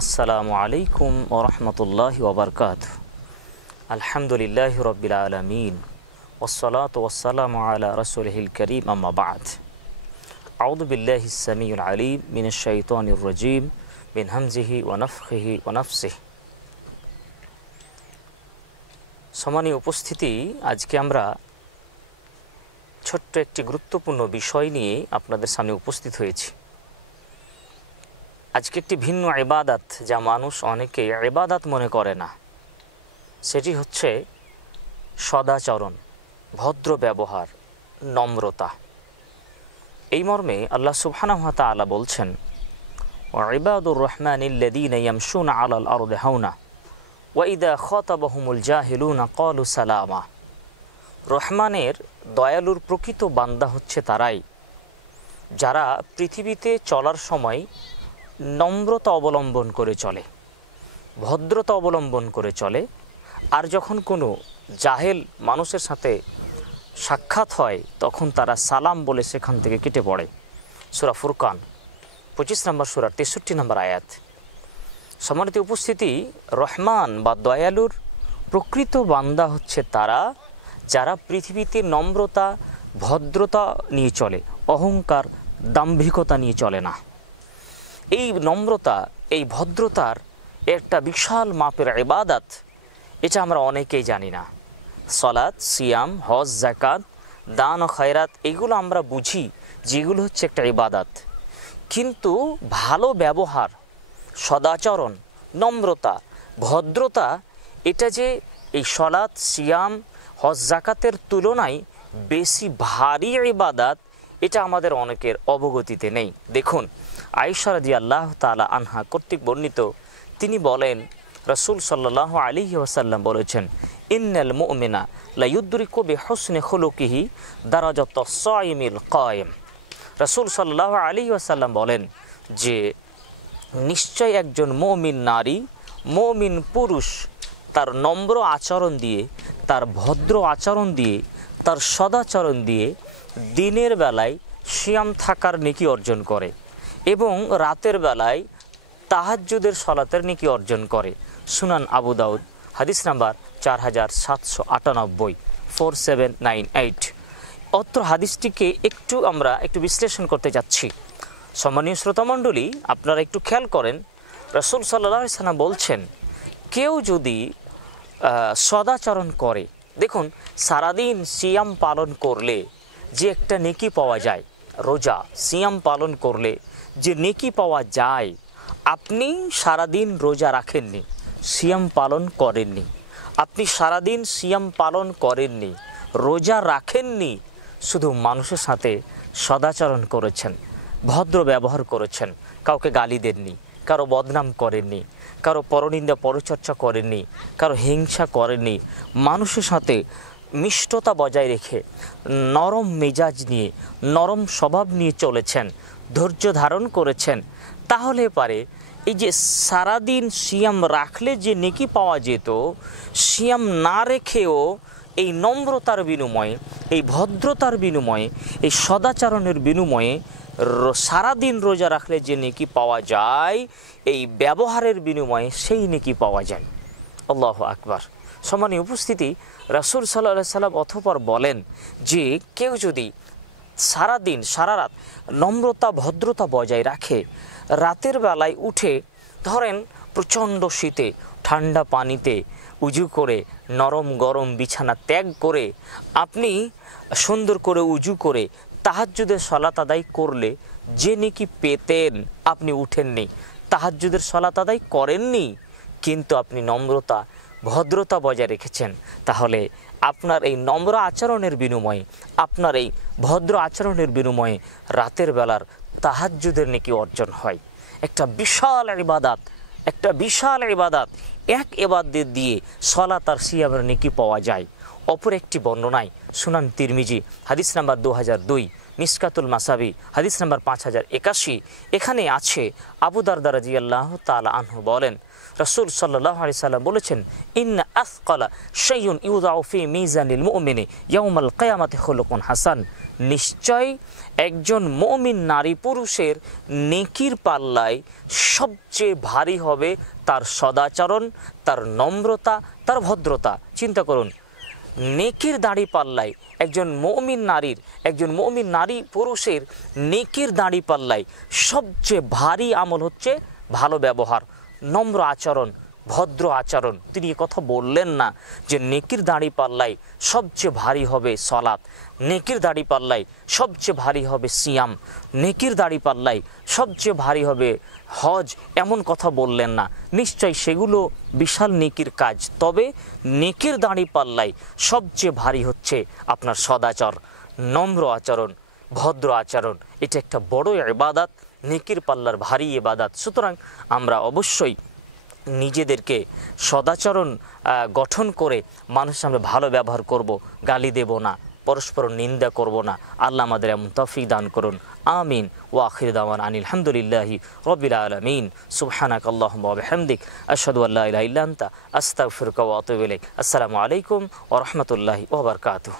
আসসালামু আলাইকুম ওয়া রাহমাতুল্লাহি ওয়া বারাকাতুহু। আলহামদুলিল্লাহি রাব্বিল আলামিন ওয়াসসালাতু ওয়াসসালামু আলা রাসূলিহিল কারীম, আম্মা বা'দ। আউযু বিল্লাহিস সামিউল আলিম মিনাশ শাইতানির রাজীম মিন হামজিহি ওয়া নাফখিহি ওয়া নাফসিহি। সম্মানীয় উপস্থিতি, আজকে আমরা ছোট্ট একটি গুরুত্বপূর্ণ বিষয় নিয়ে আপনাদের সামনে উপস্থিত হয়েছি। আজকে একটি ভিন্ন ইবাদত যা মানুষ অনেকে ইবাদত মনে করে না, সেটি হচ্ছে সদাচরণ, ভদ্র ব্যবহার, নম্রতা। এই মর্মে আল্লাহ সুবহানাহু ওয়া তাআলা বলছেন, ওয়া ইবাদুর রহমানিল্লাযীনা ইয়ামশুনা আলাল আরদি হাওনা ওয়া ইযা খাতাবাহুমুল জাহিলুনা ক্বালু সালামা। রহমানের দয়ালুর প্রকৃত বান্দা হচ্ছে তারাই যারা পৃথিবীতে চলার সময় নম্রতা অবলম্বন করে চলে, ভদ্রতা অবলম্বন করে চলে, আর যখন কোনো জাহেল মানুষের সাথে সাক্ষাৎ হয় তখন তারা সালাম বলে সেখান থেকে কেটে পড়ে। সূরা ফুরকান 25 নম্বর সূরার 63 নম্বর আয়াত। সম্মানিত উপস্থিতি, রহমান বা দয়ালুর প্রকৃত বান্দা হচ্ছে তারা যারা পৃথিবীতে নম্রতা, ভদ্রতা নিয়ে চলে, অহংকার, দাম্ভিকতা নিয়ে চলে না। এই নম্রতা, এই ভদ্রতার একটা বিশাল মাপের ইবাদত, এটা আমরা অনেকেই জানি না। সালাত, সিয়াম, হজ, যাকাত, দান ও খয়রাত, এগুলো আমরা বুঝি যেগুলো হচ্ছে একটা ইবাদত, কিন্তু ভালো ব্যবহার, সদাচরণ, নম্রতা, ভদ্রতা, এটা যে এই সালাত, সিয়াম, হজ, যাকাতের তুলনায় বেশি ভারী ইবাদত, এটা আমাদের অনেকের অবগতিতে নেই। দেখুন, আয়েশা রাদিয়াল্লাহু তাআলা আনহা কর্তৃক বর্ণিত, তিনি বলেন, রাসূল সাল্লাল্লাহু আলাইহি ওয়াসাল্লাম বলেছেন, ইন্নাল মুমিনা লা ইউদরিকু বিহুসনি খুলুকিহি দারাজাতাস সাইমিল কায়েম। রাসূল সাল্লাল্লাহু আলাইহি ওয়াসাল্লাম বলেন যে নিশ্চয় একজন মুমিন নারী, মুমিন পুরুষ তার নম্র আচরণ দিয়ে, তার ভদ্র আচরণ দিয়ে, তার সদাচরণ দিয়ে দিনের বেলায় সিয়াম থাকার নেকি অর্জন করে এবং রাতের বেলায় তাহাজ্জুদের সালাতের নেকি অর্জন করে। সুনান আবু দাউদ, হাদিস নাম্বার 4798, 4798। অত্র হাদিসটিকে আমরা একটু বিশ্লেষণ করতে যাচ্ছি। সম্মানীয় শ্রোতামণ্ডলী, আপনারা একটু খেয়াল করেন, রাসূল সাল্লাল্লাহু আলাইহি ওয়াসাল্লাম বলছেন, কেউ যদি সদাচরণ করে, দেখুন সারাদিন সিয়াম পালন করলে যে একটা নেকি পাওয়া যায়, রোজা, সিয়াম পালন করলে যে নেকি পাওয়া যায়, আপনি সারাদিন রোজা রাখেননি, সিয়াম পালন করেননি, আপনি সারাদিন সিয়াম পালন করেননি, রোজা রাখেননি, শুধু মানুষের সাথে সদাচরণ করেছেন, ভদ্র ব্যবহার করেছেন, কাউকে গালি দেননি, কারো বদনাম করেননি, কারো পরনিন্দা পরচর্চা করেননি, কারো হিংসা করেননি, মানুষের সাথে মিষ্টতা বজায় রেখে নরম মেজাজ নিয়ে, নরম স্বভাব নিয়ে চলেছেন, ধৈর্য ধারণ করেছেন, তাহলে পারে এই যে সারাদিন সিয়াম রাখলে যে নেকি পাওয়া যেত, সিয়াম না রেখেও এই নম্রতার বিনিময়ে, এই ভদ্রতার বিনিময়ে, এই সদাচরণের বিনিময়ে সারাদিন রোজা রাখলে যে নেকি পাওয়া যায়, এই ব্যবহারের বিনিময়ে সেই নেকি পাওয়া যায়। আল্লাহু আকবার। সম্মানীয় উপস্থিতি, রাসূল সাল্লাল্লাহু আলাইহি সাল্লাম অতঃপর বলেন যে কেউ যদি সারাদিন সারা রাত নম্রতা, ভদ্রতা বজায় রাখে, রাতের বেলায় উঠে, ধরেন প্রচণ্ড শীতে ঠান্ডা পানিতে উজু করে, নরম গরম বিছানা ত্যাগ করে আপনি সুন্দর করে উজু করে তাহাজ্জুদের সালাত আদায় করলে যে নেকি পেতেন, আপনি উঠেননি, তাহাজ্জুদের সালাত আদায় করেননি, কিন্তু আপনি নম্রতা, ভদ্রতা বজায় রেখেছেন, তাহলে আপনার এই নম্র আচরণের বিনিময়ে, আপনার এই ভদ্র আচরণের বিনিময়ে রাতের বেলার তাহাজ্জুদের নেকি অর্জন হয়। একটা বিশাল ইবাদত, একটা বিশাল ইবাদত, এক ইবাদত দিয়ে সালাত আর সিয়ামের নেকি পাওয়া যায়। অপর একটি বর্ণনায় সুনান তিরমিজি, হাদিস নাম্বার 2002, মিসকাতুল মাসাবি হাদিস নাম্বার 5081। এখানে আছে আবু দারদা রাদিয়াল্লাহু তাআলা আনহু বলেন, রাসূল সাল্লাল্লাহু আলাইহি সাল্লাম বলেছেন, ইন্না আসকালা শাইউন ইউদাউ ফি মিজানিল মুমিনি ইয়াউমাল কিয়ামাতি খুলুকুন হাসান। নিশ্চয় একজন মুমিন নারী পুরুষের নেকির পাল্লায় সবচেয়ে ভারী হবে তার সদাচরণ, তার নম্রতা, তার ভদ্রতা। চিন্তা করুন, নেকির দাড়ি পাল্লায় একজন মুমিন নারী পুরুষের নেকির দাড়ি পাল্লায় সবচেয়ে ভারী আমল হচ্ছে ভালো ব্যবহার, নম্র আচরণ, ভদ্র আচরণ। তিনি কথা বললেন না যে নেকির দাড়ি পাল্লায় সবচেয়ে ভারী হবে সলাত, নেকির দাড়ি পাল্লায় সবচেয়ে ভারী হবে সিয়াম, নেকির দাড়ি পাল্লায় সবচেয়ে ভারী হবে হজ, এমন কথা বললেন না। নিশ্চয় সেগুলো বিশাল নেকির কাজ, তবে নেকির দাড়ি পাল্লায় সবচেয়ে ভারী হচ্ছে আপনার সদাচর, নম্র আচরণ, ভদ্র আচরণ। এটা একটা বড় ইবাদত, নেকির পাল্লার ভারী ইবাদত। সুতরাং আমরা অবশ্যই নিজেদেরকে সদাচরণ গঠন করে মানুষের সামনে ভালো ব্যবহার করব, গালি দেব না, পরস্পর নিন্দা করব না। আল্লাহ আমাদের এমন তৌফিক দান করুন। আমিন। ওয়া আখির দাওয়ানা আনিল হামদুলিল্লাহি রাব্বিল আলামিন। সুবহানাক আল্লাহুম্মা ওয়া বিহামদিক আশহাদু আল্লা ইলাহা ইল্লা আনতা আস্তাগফিরুকা ওয়া আতুবু ইলাইক। আসসালামু আলাইকুম ওয়া রাহমাতুল্লাহি ওয়া বারাকাতুহু।